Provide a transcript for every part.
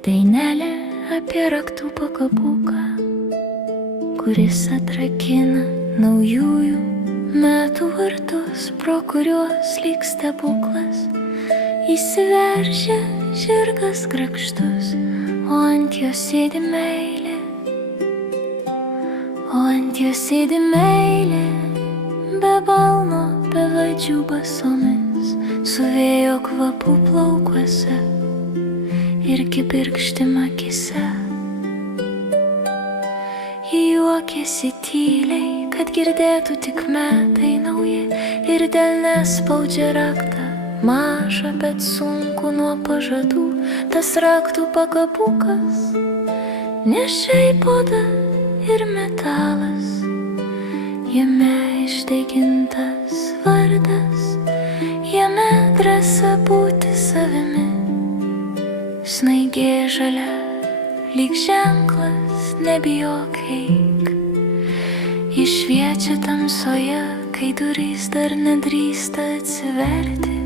Dainelė apie raktų pakabuką, kuris atrakina naujųjų metų vartus, pro kuriuos lyg stebuklas įsiveržia žirgas grakštus, o ant jo sėdi meilė, be balno, be vadžių basomis, su vėjo kvapu plaukuose ir kibirkštim akise. Ji juokėsi tyliai, kad girdėtų tik metai nauji, ir delne spaudžia raktą, mažą, bet sunku nuo pažadų. Tas raktų pakabukas, ne šiaip oda ir metalas, jame išdegintas vardas, jame drąsa būti savimi. Snaigė žalia, lyg ženklas, nebijok eik. Ji šviečia tamsoje, kai durys dar nedrįsta atsiverti,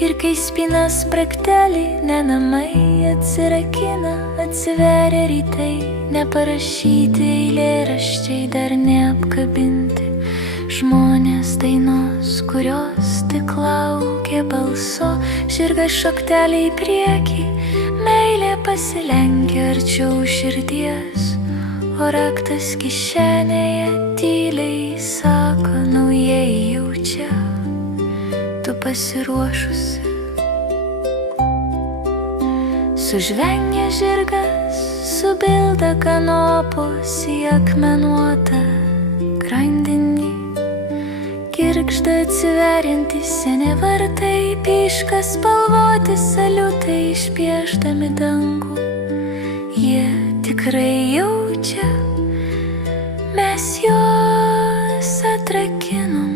ir kai spina spragteli, ne namai atsirakina, atsiveria rytai, neparašyti eilėraščiai, dar neapkabinti žmonės dainos, kurios tik laukia balso. Žirgas šoktelė į priekį, meilė pasilenkia arčiau širdies, o raktas kišenėje tyliai sako, naujieji jaučia, tu pasiruošusi. Sužvengia žirgas, subilda kanopos į akmenuotą grandinį, girgžda atsiveriantys seni vartai, pyška spalvoti saliutai išpiešdami dangų. Jie tikrai jaučia, mes juos atrakinom.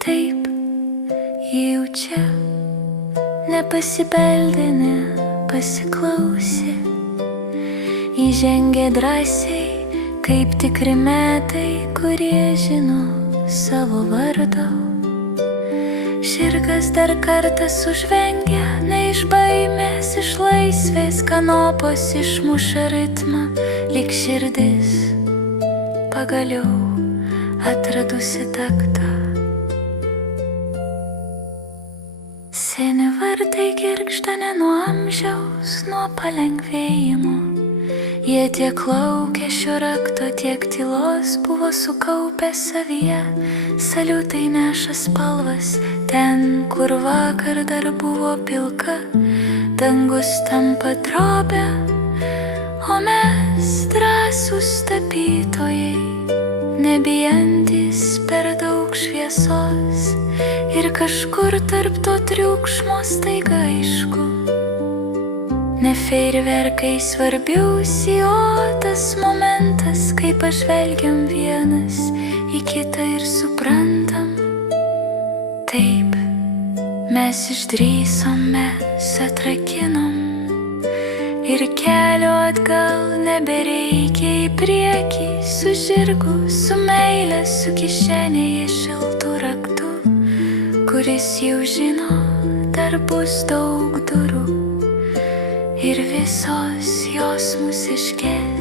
Taip, jaučia, nepasibeldė, nepasiklausė. Įžengė drąsiai, kaip tikri metai, kurie žino savo vardo. Žirgas dar kartą sužvengia, ne iš baimės, iš laisvės, kanopos išmuša ritmą, lyg širdis pagaliau atradusi taktą. Seni vartai girgžda ne nuo amžiaus, nuo palengvėjimo. Jie tiek laukė šio rakto, tiek tylos buvo sukaupę savyje. Saliutai neša spalvas ten, kur vakar dar buvo pilka. Dangus tampa drobė, o mes drąsūs tapytojai, nebijantis per daug šviesos. Ir kažkur tarp to triukšmo staiga aišku, ne fejerverkai svarbiausi, o tas momentas, kai pažvelgiam vienas į kitą ir suprantam. Taip, mes išdrįsom, mes atrakinom, ir kelio atgal nebereikia, į priekį su žirgu, su meile, su kišenėje šiltų raktų, kuris jau žino, dar bus daug durų, ir visos jos mus iškels.